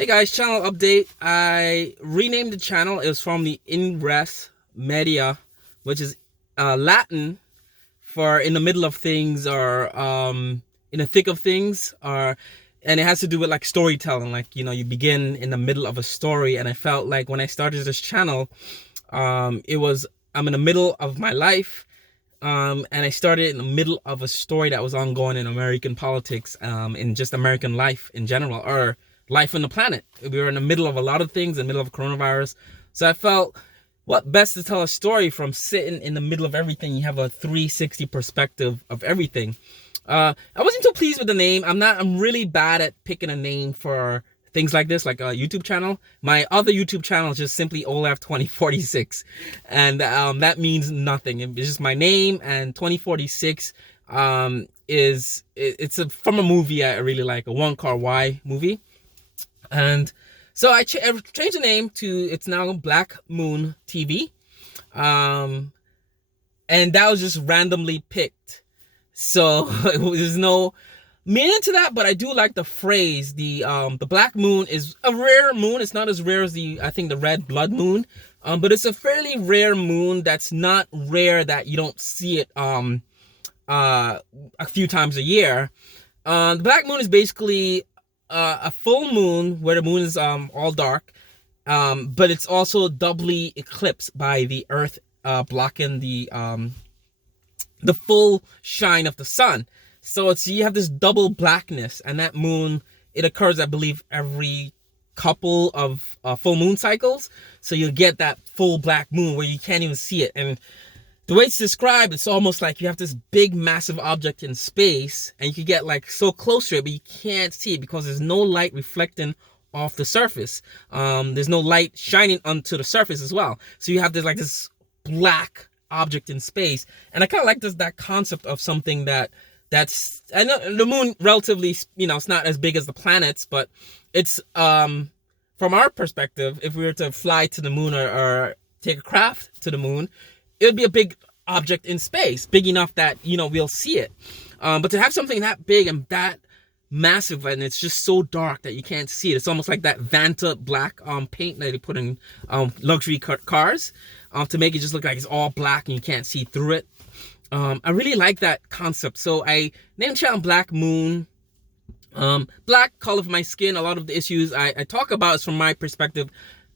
Hey guys, channel update. I renamed the channel. It was from the Ingress Media, which is Latin for in the middle of things or in the thick of things, or and it has to do with like storytelling. Like, you begin in the middle of a story, and I felt like when I started this channel, it was I'm in the middle of my life. And I started in the middle of a story that was ongoing in American politics, in just American life in general, or life on the planet. We were in the middle of a lot of things, in the middle of coronavirus. So I felt, what best to tell a story from sitting in the middle of everything. You have a 360 perspective of everything. I wasn't too pleased with the name. I'm really bad at picking a name for things like this, like a YouTube channel. My other YouTube channel is just simply Olaf 2046, and that means nothing. It's just my name, and 2046 it's from a movie I really like, a One Car Y movie. And so I changed the name to, it's now Black Moon TV, and that was just randomly picked. So there's no meaning to that, but I do like the phrase. The black moon is a rare moon. It's not as rare as I think the red blood moon, but it's a fairly rare moon that's not rare that you don't see it a few times a year. The black moon is basically a full moon where the moon is all dark, but it's also doubly eclipsed by the earth blocking the full shine of the sun. So you have this double blackness, and that moon, it occurs, I believe, every couple of full moon cycles. So you'll get that full black moon where you can't even see it. And the way it's described, it's almost like you have this big, massive object in space, and you can get like so close to it, but you can't see it because there's no light reflecting off the surface. There's no light shining onto the surface as well. So you have this black object in space. And I kind of like that concept of something that's, I know the moon relatively, it's not as big as the planets, but it's, from our perspective, if we were to fly to the moon or take a craft to the moon, it would be a big object in space, big enough that, we'll see it. But to have something that big and that massive, and it's just so dark that you can't see it, it's almost like that Vanta black paint that they put in luxury cars to make it just look like it's all black and you can't see through it. I really like that concept. So I named channel Black Moon. Black color for my skin. A lot of the issues I talk about is from my perspective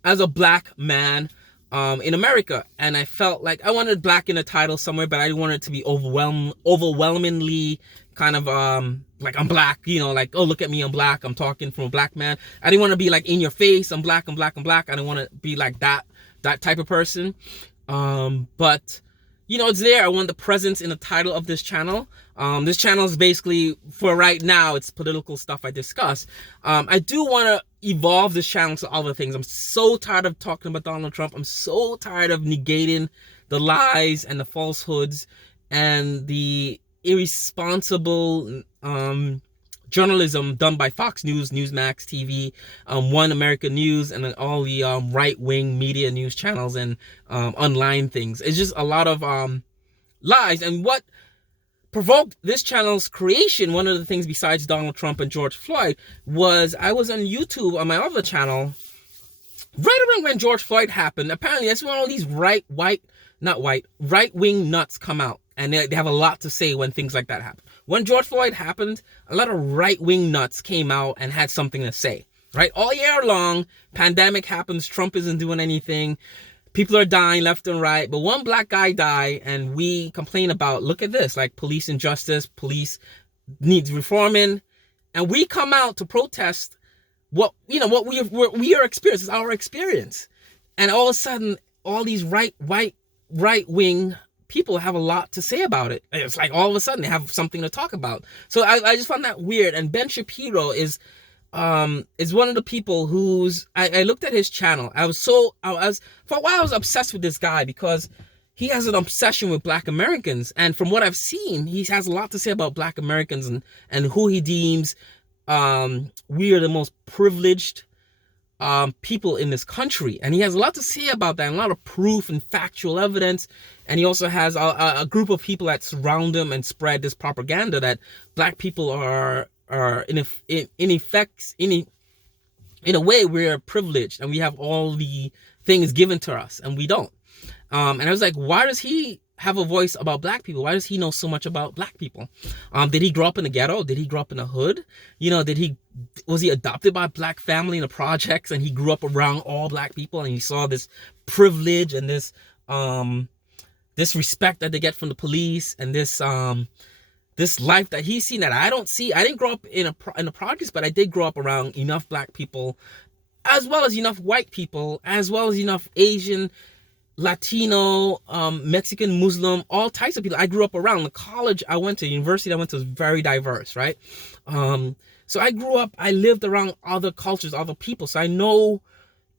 as a black man in America. And I felt like I wanted black in the title somewhere, but I didn't want it to be overwhelmingly kind of like I'm black, like, oh, look at me, I'm black, I'm talking from a black man. I didn't want to be like in your face, I'm black, I'm black, I'm black. I didn't want to be like that type of person. But it's there. I want the presence in the title of this channel. This channel is basically, for right now, it's political stuff I discuss. I do want to evolve this channel to other things. I'm so tired of talking about Donald Trump. I'm so tired of negating the lies and the falsehoods and the irresponsible journalism done by Fox News, Newsmax TV, One American News, and then all the right-wing media news channels and online things. It's just a lot of lies. And what provoked this channel's creation, one of the things besides Donald Trump and George Floyd, was I was on YouTube on my other channel right around when George Floyd happened. Apparently, that's when all these right-wing nuts come out. And they have a lot to say when things like that happen. When George Floyd happened, a lot of right-wing nuts came out and had something to say, right? All year long, pandemic happens, Trump isn't doing anything, people are dying left and right, but one black guy died, and we complain about, look at this, like police injustice, police needs reforming, and we come out to protest what we are experiencing, it's our experience. And all of a sudden, all these right-wing people have a lot to say about it. It's like all of a sudden they have something to talk about. So I just found that weird. And Ben Shapiro is one of the people who's, I looked at his channel. For a while I was obsessed with this guy because he has an obsession with black Americans. And from what I've seen, he has a lot to say about black Americans and who he deems we are the most privileged people in this country. And he has a lot to say about that, and a lot of proof and factual evidence. And he also has a group of people that surround him and spread this propaganda that black people are in effect in a way, we're privileged and we have all the things given to us, and we don't. And I was like, why does he have a voice about black people? Why does he know so much about black people? Did he grow up in the ghetto? Did he grow up in the hood? Was he adopted by a black family in the projects, and he grew up around all black people, and he saw this privilege and this respect that they get from the police, and this life that he's seen that I don't see. I didn't grow up in the projects, but I did grow up around enough black people, as well as enough white people, as well as enough Asian, Latino, Mexican, Muslim, all types of people. I grew up around. The college I went to, university I went to, was very diverse, right? So I grew up, I lived around other cultures, other people. So I know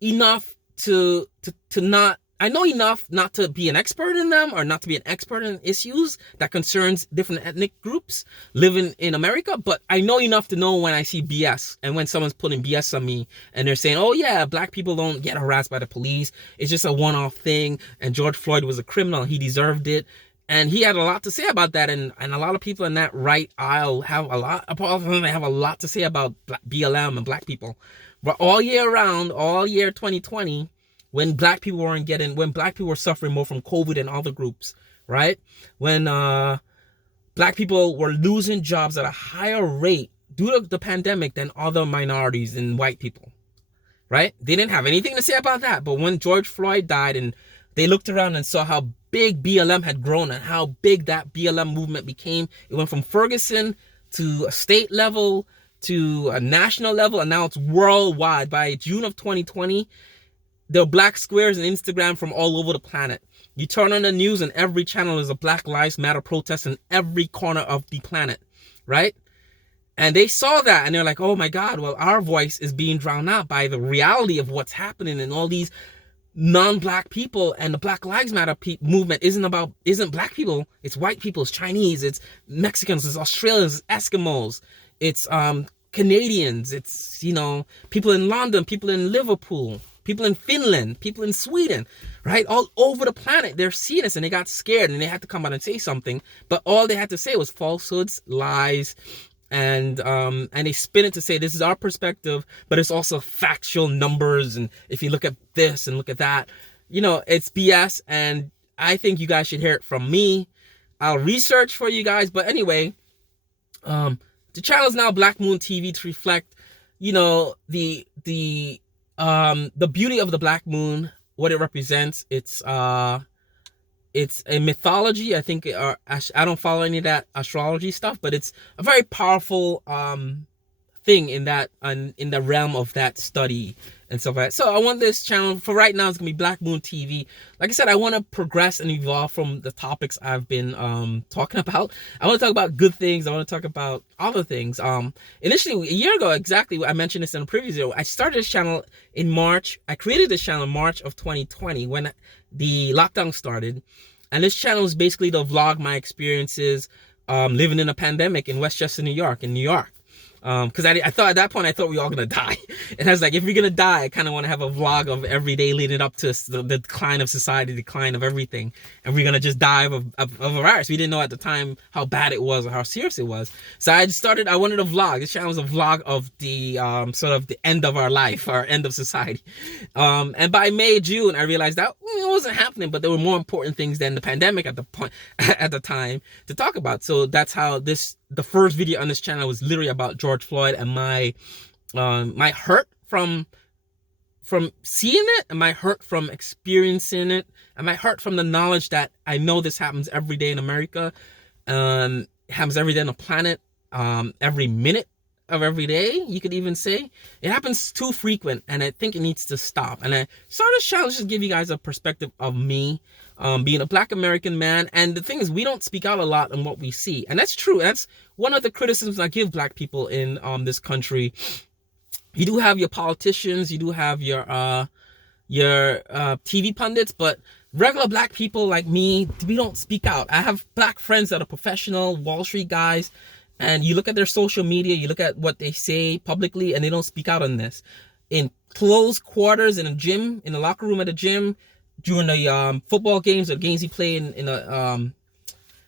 enough to not, I know enough not to be an expert in them, or not to be an expert in issues that concerns different ethnic groups living in America. But I know enough to know when I see BS, and when someone's putting BS on me and they're saying, oh yeah, black people don't get harassed by the police, it's just a one-off thing, and George Floyd was a criminal, he deserved it. And he had a lot to say about that, and a lot of people in that right aisle have a lot to say about BLM and black people. But all year round, all year 2020, when black people were suffering more from COVID and other groups, right? When black people were losing jobs at a higher rate due to the pandemic than other minorities and white people, right? They didn't have anything to say about that. But when George Floyd died, and they looked around and saw how big BLM had grown and how big that BLM movement became, it went from Ferguson to a state level to a national level, and now it's worldwide. By June of 2020, there are black squares on Instagram from all over the planet. You turn on the news and every channel is a Black Lives Matter protest in every corner of the planet, right? And they saw that and they're like, oh my God, well, our voice is being drowned out by the reality of what's happening, and all these non-black people. And the Black Lives Matter movement isn't black people, it's white people, it's Chinese, it's Mexicans, it's Australians, it's Eskimos, it's Canadians, it's, people in London, people in Liverpool, people in Finland, people in Sweden, right? All over the planet, they're seeing this, and they got scared, and they had to come out and say something. But all they had to say was falsehoods, lies, and they spin it to say this is our perspective, but it's also factual numbers. And if you look at this and look at that, it's BS. And I think you guys should hear it from me. I'll research for you guys. But anyway, the channel is now Black Moon TV to reflect, the beauty of the black moon, what it represents. It's a mythology. I think I don't follow any of that astrology stuff, but it's a very powerful thing in the realm of that study and stuff like that. So I want this channel, for right now, it's gonna be Black Moon TV. Like I said, I want to progress and evolve from the topics I've been talking about. I want to talk about good things. I want to talk about other things. Initially, a year ago exactly, I mentioned this in a previous video, I started this channel in March. I created this channel in March of 2020 when the lockdown started, and this channel is basically to vlog my experiences living in a pandemic in Westchester, New York. Because I thought at that point, I thought we were all gonna die, and I was like, if we're gonna die, I kind of want to have a vlog of every day leading up to the decline of society, decline of everything, and we're gonna just die of a virus. We didn't know at the time how bad it was or how serious it was. So I wanted a vlog. This channel was a vlog of the sort of the end of our life, our end of society. And by May, June, I realized that it wasn't happening, but there were more important things than the pandemic at the time to talk about. So that's how the first video on this channel was literally about George Floyd and my hurt from seeing it, and my hurt from experiencing it, and my hurt from the knowledge that I know this happens every day in America, it happens every day on the planet, every minute of every day, you could even say. It happens too frequent, and I think it needs to stop. And I started this channel just to give you guys a perspective of me, being a black American man. And the thing is, we don't speak out a lot on what we see, and that's true. That's one of the criticisms I give black people in this country. You do have your politicians, you do have your TV pundits, but regular black people like me, we don't speak out. I have black friends that are professional Wall Street guys, and you look at their social media, you look at what they say publicly, and they don't speak out on this. In closed quarters in a gym, in the locker room at a gym, during the football games or games we play in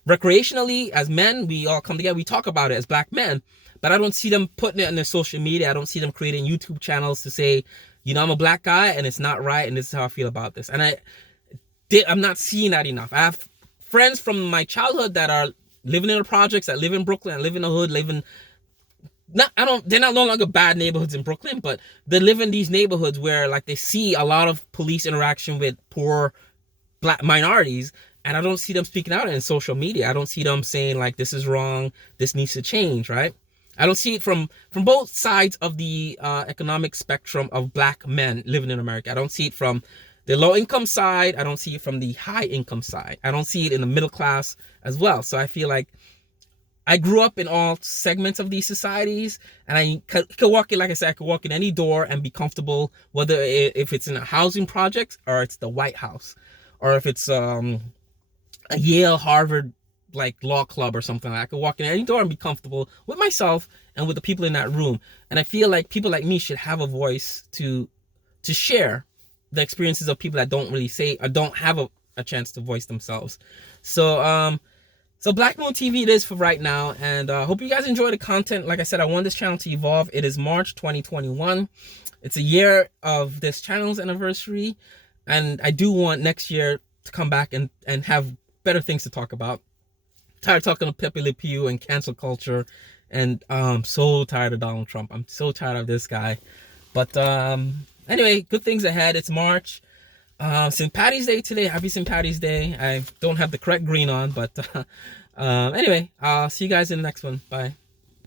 recreationally as men, we all come together, we talk about it as black men. but I don't see them putting it on their social media. I don't see them creating YouTube channels to say, you know, I'm a black guy and it's not right and this is how I feel about this. And I'm not seeing that enough. I have friends from my childhood that are living in the projects, that live in Brooklyn, that live in the hood, they're not no longer bad neighborhoods in Brooklyn, but they live in these neighborhoods where like they see a lot of police interaction with poor black minorities, and I don't see them speaking out in social media. I don't see them saying like, this is wrong, this needs to change, right? I don't see it from both sides of the economic spectrum of black men living in America. I don't see it from the low income side. I don't see it from the high income side. I don't see it in the middle class as well. So I feel like I grew up in all segments of these societies, and I could walk in, like I said, I could walk in any door and be comfortable, whether if it's in a housing project or it's the White House, or if it's a Yale, Harvard, like law club or something. I could walk in any door and be comfortable with myself and with the people in that room. And I feel like people like me should have a voice to share the experiences of people that don't really say or don't have a chance to voice themselves. So Black Moon TV it is for right now, and hope you guys enjoy the content. Like I said, I want this channel to evolve. It is March 2021. It's a year of this channel's anniversary, and I do want next year to come back and have better things to talk about. Tired of talking to Pepe Le Pew and cancel culture, and I'm so tired of Donald Trump. I'm so tired of this guy. But anyway, good things ahead. It's March. St. Patty's Day today. Happy St. Patty's Day. I don't have the correct green on, but anyway, I'll see you guys in the next one. Bye.